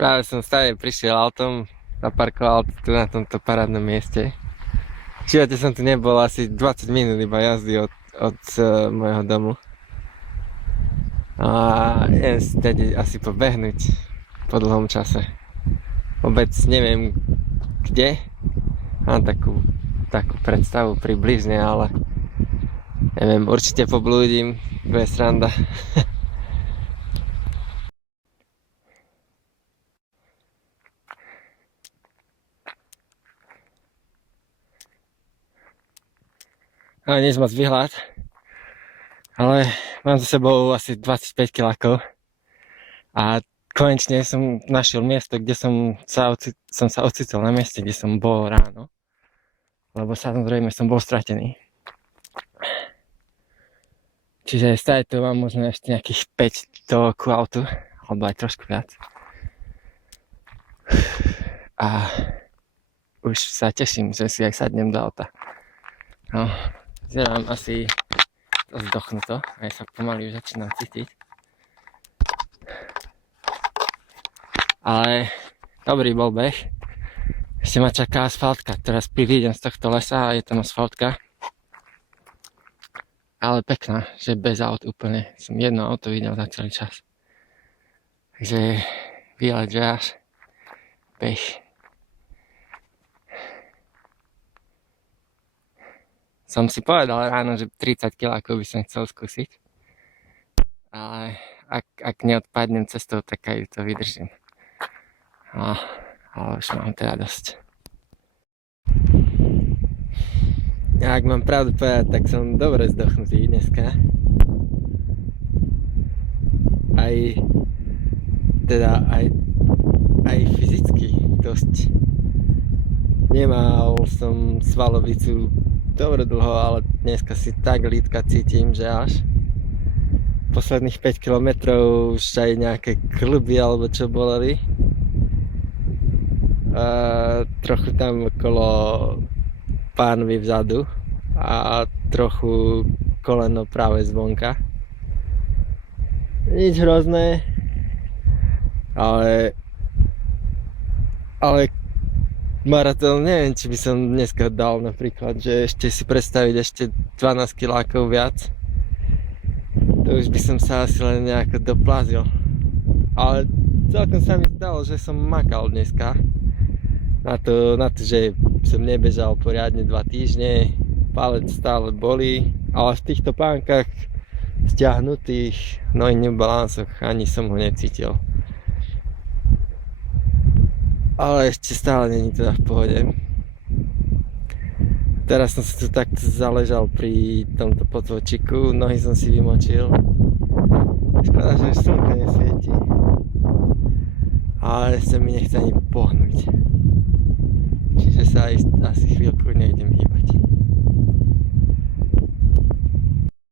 Práve som stále prišiel autom, zaparkoval tu na tomto parádnom mieste. V živote som tu nebol asi 20 minút iba jazdy od môjho domu. A idem si tedy asi pobehnúť po dlhom čase. Vôbec neviem kde. Mám takú predstavu približne, ale neviem, určite poblúdim, bude sranda. Ale nie moc vyhľad, ale mám za sebou asi 25 kilákov a konečne som našiel miesto, kde som sa ocitol na mieste, kde som bol ráno, lebo samozrejme som bol stratený. Čiže stále tu mám možno ešte nejakých 5 do ku autu, alebo aj trošku viac. A už sa teším, že si aj sadnem do auta. No. Zerám asi zdochnúto, aj sa pomaly už začínam cítiť. Ale dobrý bol beh. Ešte ma čaká asfaltka, teraz vyjdem z tohto lesa a je tam asfaltka. Ale pekná, že bez aut úplne. Som jedno auto videl za celý čas. Takže výlet, že až beh. Som si povedal ráno, že 30 kilákov by som chcel skúsiť. Ale ak neodpadnem cestou, tak aj to vydržím. Ale už mám teda dosť. Ak mám pravdu povedať, tak som dobre zdochnutý dneska. Aj fyzicky dosť. Nemal som svalovicu dobre dlho, ale dneska si tak lítka cítim, že až posledných 5 km už aj nejaké kĺby alebo čo boleli. Trochu tam okolo pánvy vzadu a trochu koleno práve zvonka. Nič hrozné, ale maratón, neviem, či by som dneska dal napríklad, že ešte si predstaviť ešte 12 kilákov viac. To už by som sa asi len nejako doplazil. Ale celkom sa mi zdalo, že som makal dneska. Na to, že som nebežal poriadne 2 týždne, palec stále bolí, ale v týchto pánkach stiahnutých, no i nebalansoch ani som ho necítil. Ale ešte stále není teda v pohode. Teraz som si tu takto zaležal pri tomto potvočiku, nohy som si vymočil. Škoda, že už slnko nesvieti. Ale sa mi nechce ani pohnúť. Čiže sa asi chvíľku nejdem hýbať.